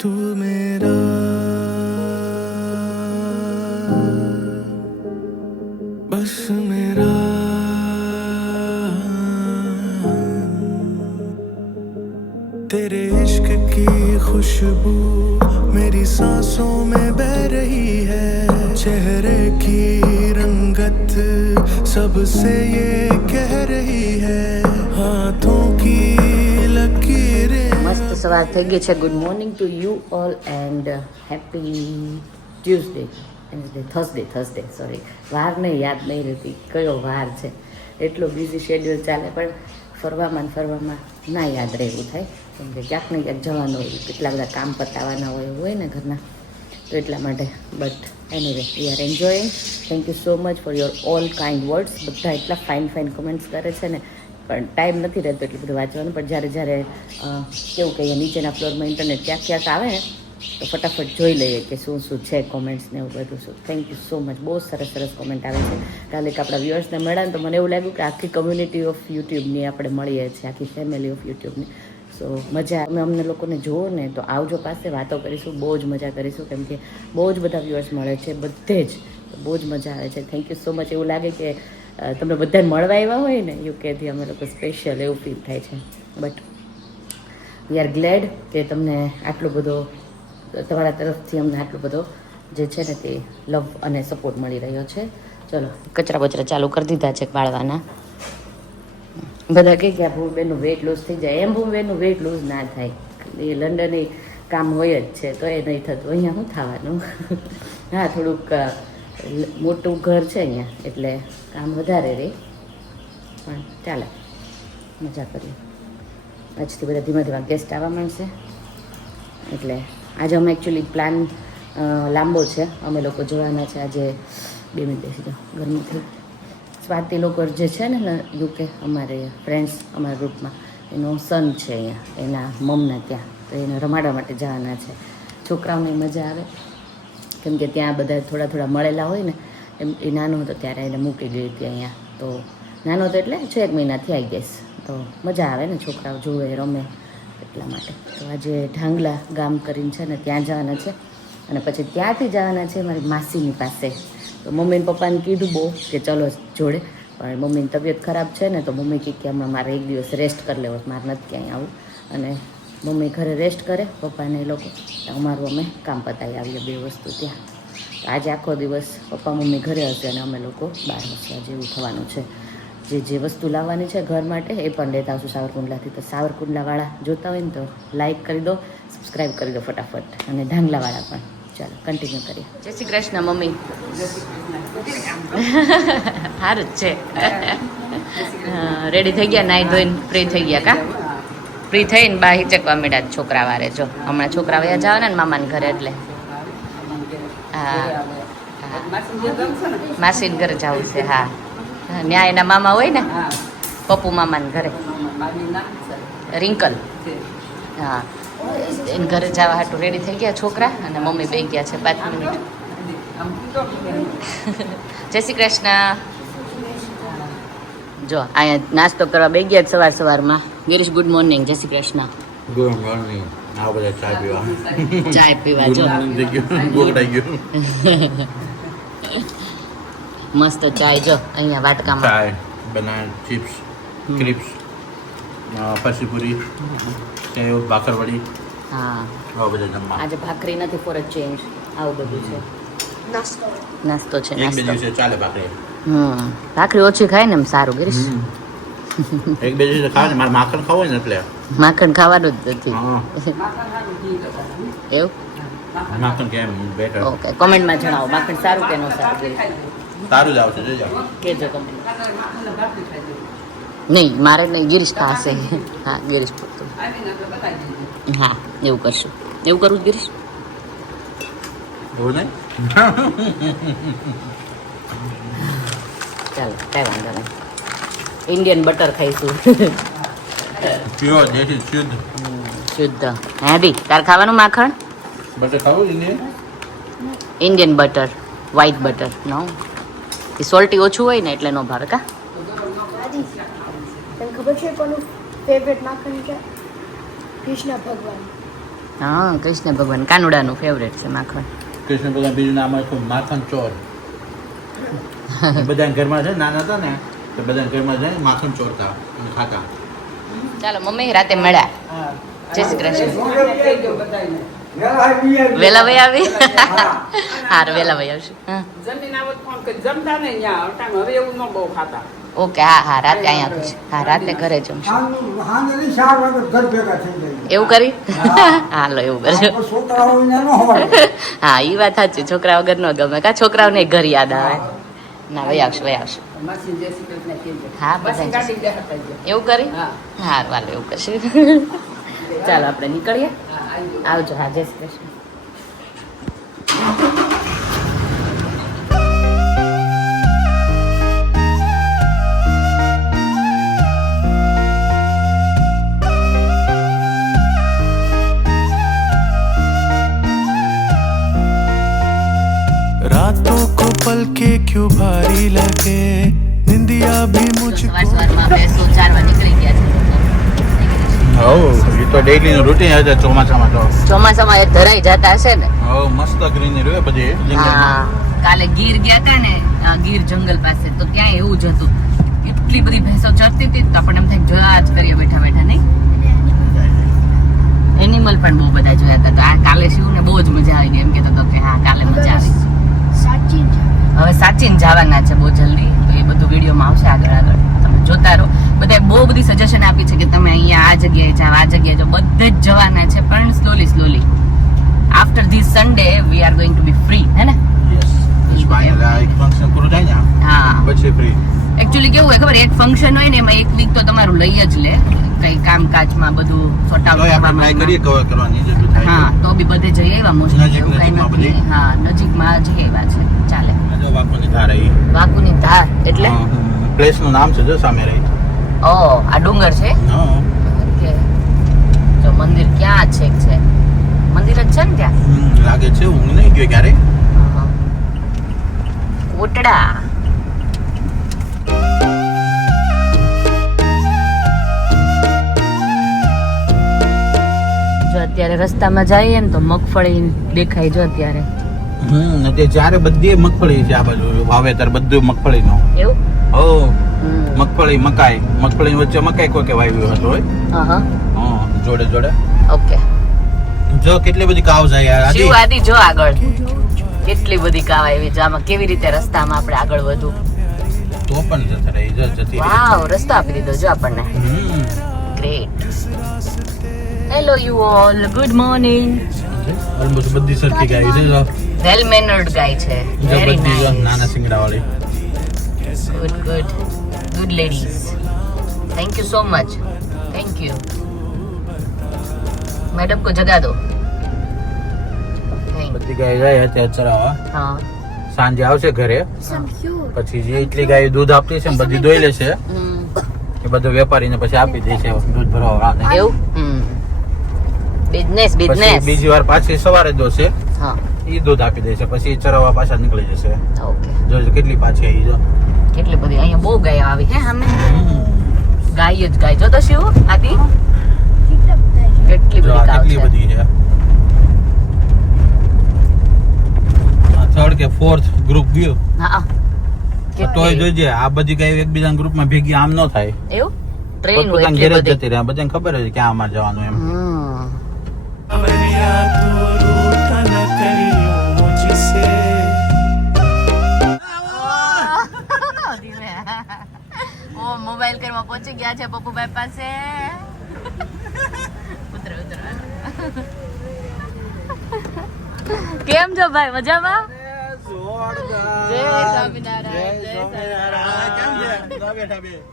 तू मेरा बस मेरा तेरे इश्क की खुशबू मेरी सांसों में बह रही है चेहरे की रंगत सबसे ये कह रही है हाथों की लकीरें મસ્ત સવાર થઈ ગઈ છે. Good morning to you all and happy Thursday sorry વાર નહીં યાદ નહીં રહેતી કયો વાર છે. એટલો બિઝી શેડ્યુલ ચાલે પણ ફરવામાં ના યાદ રહેવું થાય કેમ કે ક્યાંક ને ક્યાંક જવાનું હોય કેટલા બધા કામ પતાવવાના હોય ને ઘરના તો એટલા માટે but anyway we are enjoying. Thank you so much for your all kind words. બધા એટલા ફાઇન કમેન્ટ્સ કરે છે ને પણ ટાઈમ નથી રહેતો એટલું બધું વાંચવાનું. પણ જ્યારે કેવું કહીએ નીચેના ફ્લોરમાં ઇન્ટરનેટ ક્યાંક આવે ને તો ફટાફટ જોઈ લઈએ કે શું છે કોમેન્ટ્સ ને એવું બધું શું. Thank you so much. બહુ સરસ કોમેન્ટ આવે છે. કાલે આપણા વ્યુઅર્સને મળ્યા ને તો મને એવું લાગ્યું કે આખી કમ્યુનિટી ઓફ યુટ્યુબની આપણે મળીએ છીએ, આખી ફેમિલી ઓફ યુટ્યુબની. સો મજા અમે અમને લોકોને જુઓ ને તો આવજો પાસે વાતો કરીશું, બહુ જ મજા કરીશું કેમ કે બહુ જ બધા વ્યુઅર્સ મળે છે બધે જ, બહુ જ મજા આવે છે. Thank you so much. એવું લાગે કે તમને બધાને મળવા આવ્યા હોય ને યુકેથી અમે લોકો સ્પેશિયલ એવું ફીલ થાય છે. બટ વી આર ગ્લેડ કે તમને આટલું બધો તમારા તરફથી અમને આટલો બધો જે છે ને તે લવ અને સપોર્ટ મળી રહ્યો છે. ચલો કચરા બચરા ચાલુ કરી દીધા છે વાળવાના. બધા કહે કે આ ભૂમિબેનનું વેઇટ લોસ થઈ જાય. એમ ભૂમિબેનનું વેઇટ લોસ ના થાય, એ લંડનની કામ હોય જ છે તો એ નહીં થતું. અહીંયા શું થવાનું હા થોડુંક મોટું ઘર છે અહીંયા એટલે કામ વધારે રહે પણ ચાલે મજા કરીએ. આજથી બધા ધીમા ગેસ્ટ આવવા માંડશે એટલે આજે અમે એકચ્યુઅલી પ્લાન લાંબો છે. અમે લોકો જોવાના છે આજે 2 મિનિટ બેસી જાઓ ગરમી થઈ. સ્વાતિ લોકો જે છે ને યુકે અમારે ફ્રેન્ડ્સ અમારા ગ્રુપમાં એનો સન છે અહીંયા એના મમના ત્યાં તો એને રમાડવા માટે જવાના છે. છોકરાઓને મજા આવે કેમ કે ત્યાં બધા થોડા મળેલા હોય ને એમ. એ નાનો હતો ત્યારે એને મૂકી ગઈ હતી અહીંયા. તો નાનો હતો એટલે 6 મહિનાથી આવી ગઈશ તો મજા આવે ને છોકરાઓ જુએ રમે એટલા માટે. તો આજે ઢાંગલા ગામ કરીને છે ને ત્યાં જવાના છે અને પછી ત્યાંથી જવાના છે મારી માસીની પાસે. તો મમ્મી ને પપ્પાને કીધું બહુ કે ચલો જોડે પણ મમ્મીની તબિયત ખરાબ છે ને તો મમ્મી કહે કે હમણાં મારે એક દિવસ રેસ્ટ કરી લેવો, મારે નથી ક્યાંય આવું. અને મમ્મી ઘરે રેસ્ટ કરે પપ્પાને એ લોકો, અમારું અમે કામ પતાવી આવીએ 2 વસ્તુ ત્યાં. તો આજે આખો દિવસ પપ્પા મમ્મી ઘરે હશે અને અમે લોકો 12 વાગ્યા જેવું થવાનું છે. જે વસ્તુ લાવવાની છે ઘર માટે એ પણ લેતા આવશું સાવરકુંડલાથી. તો સાવરકુંડલાવાળા જોતા હોય ને તો લાઇક કરી દો, સબસ્ક્રાઈબ કરી દો ફટાફટ, અને ઢાંગલાવાળા પણ. ચાલો કન્ટિન્યુ કરીએ. જય શ્રી કૃષ્ણ મમ્મી. સારું જ છે. રેડી થઈ ગયા, નાહી ધોઈને ફ્રી થઈ ગયા કા? ફ્રી થઈને બા હિચકવા માંડ્યા છોકરા વારે. જો હમણાં છોકરા વયા જવાના ને મામાને ઘરે એટલે હા માસીને ઘરે જવું છે. હા ન્યા એના મામા હોય ને પપ્પુ મામાને ઘરે રિંકલ. હા એને ઘરે જવા હાટું રેડી થઈ ગયા છોકરા અને મમ્મી બે ગયા છે 5 મિનિટ. જય શ્રી કૃષ્ણ. જો અહીંયા નાસ્તો કરવા બે ગયા સવારમાં. Girish good morning. જય શ્રી કૃષ્ણ. Good morning. આ બધા ચાય પીવા જો મસ્ત ચાય જો અહીંયા વાટકામાં. ચાય, બનાન, ચિપ્સ, ક્રિપ્સ, પાસીપુરી, સેવ, ભાખરવડી. હા આવા બધા જમવા. આજે ભાખરી નથી ફોર અ ચેન્જ. આવું બધું છે. નાસ્તો છે. એક બે દિવસે ચાલે ભાખરી. ભાખરી ઓછી ખાય ને એમ સારું ગિરીશ. એક બે દિવસે ખાવા ને મારે માખણ ખાવું હોય ને એટલે માખણ ખાવાનું જ નથી એવું. માખણ કેમ બેટર. ઓકે કોમેન્ટમાં જણાવો માખણ સારું કે ન સારું. સારું જ આવશે જોજો. કેજો કમેન્ટ. નહીં મારે નહીં ગિરીશ ખાશે. હા ગિરીશ પૂરતું. હા એવું કરશું. એવું કરવું ગિરીશ. એવું નહીં. ચાલો કઈ વાંધો નહીં. Indian butter ખાઈશું. પ્યોર દેશી શુદ્ધ. શુદ્ધ. હે દી તાર ખાવાનું માખણ બટર ખાવું ઇન્ડિયન બટર વ્હાઈટ બટર નો એ સોલ્ટી ઓછું હોય ને એટલે નો ભાવે કા. તને ખબર છે કોનું ફેવરેટ માખણ છે? કૃષ્ણ ભગવાન. હા કૃષ્ણ ભગવાન કાનુડાનું ફેવરેટ છે માખણ. કૃષ્ણ ભગવાન બીજું નામ હતું માખણ ચોર. બધા ઘરમાં છે નાના હતા ને તો બધા ઘરમાં જાય માખણ ચોરતા અને ખાતા. ચાલો મમ્મી રાતે મળ્યા. જય શ્રી કૃષ્ણ. વેલા ભાઈ આવી હાર વેલા ભાઈ આવશે. ઓકે હા હા રાતે અહીંયા છે. હા રાતે ઘરે જમશું. એવું કરી હાલો એવું કરજો. હા એ વાત સાચી છોકરા વગર ન ગમે કા છોકરાઓને ઘર યાદ આવે. ના ભાઈ આવશે ભાઈ આવશે. હા બધા એવું કરી હા વાલો એવું કરશે. ચાલો આપણે નીકળીએ. આવજો હા જય શ્રી કૃષ્ણ. रातों को पल के क्यों भारी लगे निंदिया भी मुझको સવારમાં બેસો 4 વાગે નીકળી ગયા છે. હો એ તો ડેઈલી નું રૂટીન હશે ચોમાસામાં તો. ચોમાસામાં એ ધરાઈ જતા હશે ને. હો મસ્ત ગ્રીનરી હોય બધી હા કાલે ગીર ગયા હતા ને ગીર જંગલ પાસે તો ત્યાં એવું જ હતું. એટલી બધી ભેંસો ચરતી હતી તો આપણને એમ થાય જવા જ કરીએ બેઠા બેઠા નહીં. એનિમલ પણ બહુ બધા જોયા હતા તો આ કાલે શિવને બહુ જ મજા આવી ગઈ એમ કહેતો હતો કે હા કાલે મજા આવી. હવે સાચીને જવાના છે બહુ જલ્દી તો એ બધું વિડીયોમાં આવશે આગળ આગળ તમે જોતા રહો. બધાએ બહુ બધી સજેશન આપી છે કે તમે અહીંયા આ જગ્યાએ જાઓ આ જગ્યાએ જાઓ બધે જ જવાના છે પણ slowly after this Sunday we are going to be free હે ને. એક ફંક્શન પૂરું થાય ને હા પછી ફ્રી. એકચ્યુઅલી કેવું હોય ખબર એક ફંક્શન હોય ને એમાં એક વીક તો તમારું લઈ જ લે કઈ કામકાજમાં બધું સોર્ટ આઉટ ટ્રાય કરીએ કવર કરવાની જે બધું થાય. હા તો બી બધે જઈ આવ્યા મોસ્ટલી એવું કઈ નજીકમાં નથી. હા નજીકમાં જઈ આવ્યા છે ચાલે. વાકોની ધાર આવી. વાકુની ધાર એટલે પ્લેસ નું નામ છે જો સામે રહી. ઓ આ ડુંગર છે હા ઓકે. જો મંદિર ક્યાં છે મંદિર જ છે ને ત્યાં લાગે છે હું નહીં ગયો ક્યારે. કોટડા જો અત્યારે રસ્તામાં જઈએ ને તો મગફળી દેખાય જો અત્યારે. તે જ્યારે બધી મગફળી છે આ બાજુ વાવેતર બધું મગફળી નું. એવું હો મગફળી મગફળી વચ્ચે મકાઈ કોઈ કે વાવ્યું હતું હોય. હા જોડે જોડે. ઓકે જો કેટલી બધી કાવ છે યાર. શિવ આદિ જો આગળ કેટલી બધી કાવા એવી છે આમાં કેવી રીતે રસ્તામાં આપણે આગળ વધવું. તો પણ જતા રહી જતી રહી. વાવ રસ્તો આપી દીધો જો આપણને. Great. Hello you all good morning. Almost બધી સરખી ગાય છે જો. વેલ મેનર્ડ ગાય છે. વેરી બધી નાઇસ. નાના સિંગડા વાળી. Good ladies. Thank you so much. Thank you. Madam को जगा दो. બધી ગાય જાય અત્યારે ચરાવવા. હા સાંજે આવશે ઘરે પછી જે એટલી ગાય દૂધ આપતી છે ને બધી દોઈ લેશે એ બધું વેપારીને પછી આપી દે છે દૂધ ભરવા. એવું બિઝનેસ પછી બીજી વાર પાછી સવારે દોશે હા એ દૂધ આપી દે છે પછી ચરાવવા પાછા નીકળી જશે. ઓકે જો કેટલી પાછી આવી જો. કેટલી બધી અહીંયા બહુ ગાયો આવી હે સામે ગાય જ ગાય જો તો શિવ આદિ કેટલી જો બધી આ ગાય કેટલી છે. બધી છે. થર્ડ કે ફોર્થ ગ્રુપ ગયો હા તોય જોઈજે આ બધી ગાય એકબીજા ગ્રુપમાં ભેગી આમ ન થાય. એવું ટ્રેન હોય પોતપોતાની એટલી ઘરે જ બધી. જતી રહે બધાને ખબર છે ક્યાં અમારે જવાનું એમ. अवरिया तो रूठा न करियो मुझसे ઓ મોબાઈલ ઘરમાં પહોંચી ગયા છે પપ્પુભાઈ પાસે. ઉતરો કેમ છો ભાઈ મજામાં? જય સ્વામિનારાયણ. જય સ્વામિનારાયણ.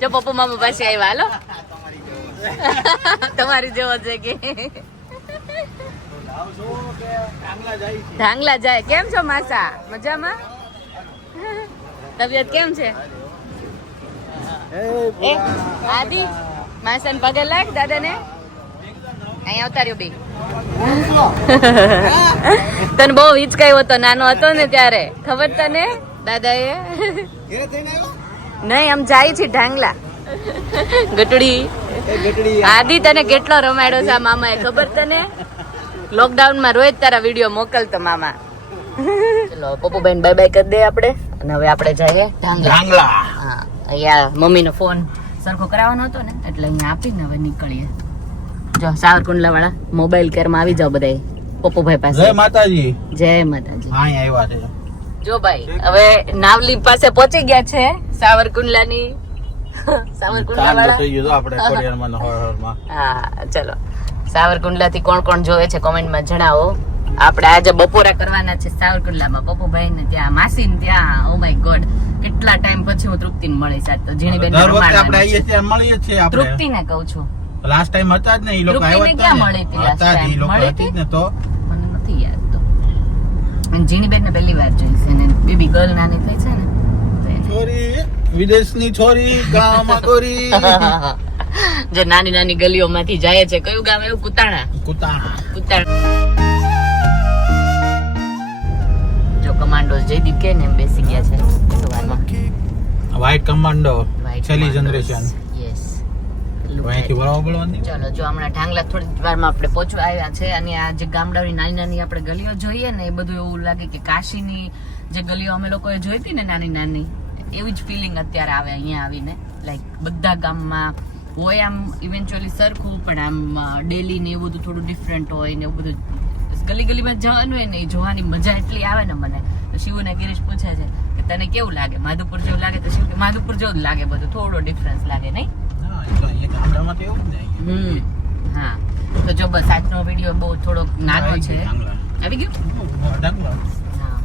જો પપ્પુ મામા પાસે આવ્યા હાલો. તમારી જેવો છે કે ઢાંગલા જાય. કેમ છો માસા મજામાં? તબિયત કેમ છે? એ આદિ માસા ને પગે લાગ દાદાને. અહીંયા ઉતાર્યો બે. તને બહુ હિચકાયો હતો નાનો હતો ને ત્યારે ખબર તને દાદાએ? નહીં આમ જાય છે ઢાંગલા. ગટડી આદિ તને કેટલો રમાડ્યો છે આ મામાએ ખબર તને? લોકડાઉન માં રોજ તારા વિડીયો મોકલતો મામા. ચલો પપ્પુભાઈ બાય બાય કરી દે આપણે અને હવે આપણે જઈએ ઢાંગલા. હા અહીંયા મમ્મી નો ફોન સરખો કરાવવાનો હતો ને એટલે અહીંયા આપીને હવે નીકળીએ. જો સાવરકુંડલા વાળા મોબાઈલ કેર માં આવી જાવ બધા પપ્પુભાઈ પાસે. જય માતાજી. જય માતાજી. હા આવ્યા છે. જો ભાઈ હવે નાવલી પાસે પહોંચી ગયા છે સાવરકુંડલાની. સાવરકુંડલા વાળા થઈ ગયું આપણે કોરિયામાં હોરમાં. હા ચલો સાવરકુંડલા થી કોણ કોણ જોવે છે કોમેન્ટમાં જણાવો. આપણે આજે બપોરા કરવાના છે સાવરકુંડલામાં પપ્પુભાઈ ને ત્યાં માસી ને ત્યાં. ઓ માય ગોડ કેટલા ટાઈમ પછી હું તૃપ્તિ ને મળી સાત તો ઝીણી બેન આપણે આવીએ છીએ મળીએ છીએ આપણે. તૃપ્તિ ને કહું છું લાસ્ટ ટાઈમ હતા જ ને ઈ લોકો આવ્યા ક્યાં મળી હતી લાસ્ટ ટાઈમ મળી હતી ને તો મને નથી યાદ તો. અને ઝીણી બેન ને પહેલી વાર જોઈ છે ને બેબી ગર્લ નાની થઈ છે ને તો એને છોરી વિદેશની છોરી ગામમાં ગોરી. જે નાની નાની ગલીઓમાંથી જાય છે. કયું ગામ એવું? કુતાણા. જો કમાન્ડોસ જયદીપ કે ને એમ બેસી ગયા છે સવારમાં. વ્હાઈટ કમાન્ડો છેલ્લી જનરેશન. યસ. અહીંથી બરાબર બોલવાની. ચલો જો હમણાં ઢાંગલા થોડી વારમાં આપણે પહોંચવા આવ્યા છે અને આ જે ગામડાની નાની નાની આપણે ગલીઓ જોઈએ ને એ બધું એવું લાગે કે કાશીની જે ગલીઓ અમે લોકોએ જોઈ હતી ને નાની નાની એવી જ ફિલિંગ અત્યારે આવે અહીંયા આવીને. લાઈક બધા ગામમાં હોય આમ ઇવેન્ચ્યુઅલી સરખું પણ આમ ડેલી ને એવું બધું થોડું ડિફરન્ટ હોય ને એવું બધું ગલી ગલીમાં જવાનું હોય ને એ જોવાની મજા એટલી આવે ને મને. તો શિવ ને ગિરીશ પૂછે છે કે તને કેવું લાગે માધુપુર જેવું લાગે? તો શિવ કે માધુપુર જેવું જ લાગે બધું થોડો ડિફરન્સ લાગે નહીં? હા તો જો બસ આજનો વિડીયો બહુ થોડોક નાનો છે. આવી ગયું? હા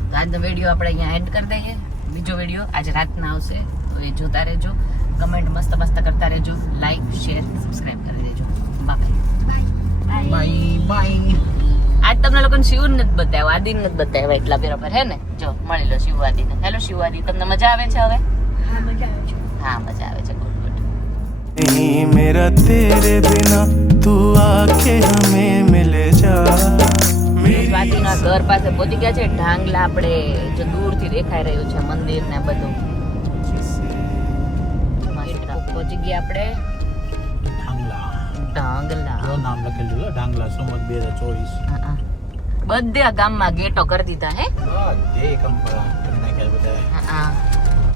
તો આજનો વિડીયો આપણે અહીંયા એન્ડ કરી દઈએ. બીજો વિડીયો આજે રાતના આવશે તો એ જોતા રહેજો. કમેન્ટ મસ્ત મસ્ત કરતા રહેજો. લાઈક શેર સબસ્ક્રાઇબ કરી દેજો. બાય. આજ તમને લોકોને શિવ નથી બતાવ્યો આદિને નથી બતાવ્યો એટલા બરાબર હે ને? જો મળી લો શિવ આદિને. હેલો શિવ આદિ તમને મજા આવે છે હવે? હા મજા આવે છે. ગુડ. नहीं मेरा तेरे बिना तू आके हमें मिले જા. સ્વાતિના ઘર પાસે પહોંચી ગયા છે ઢાંગલા. આપણે જો દૂરથી દેખાઈ રહ્યું છે મંદિર ને બધું. પહોંચી ગયા આપણે ઢાંગલા. જો નામ લખેલું છે ઢાંગલા સુમત 2024. બધા ગામમાં ગેટો કરી દીધા હે. બધે કંપરા કરી નાખ્યા બધા. હા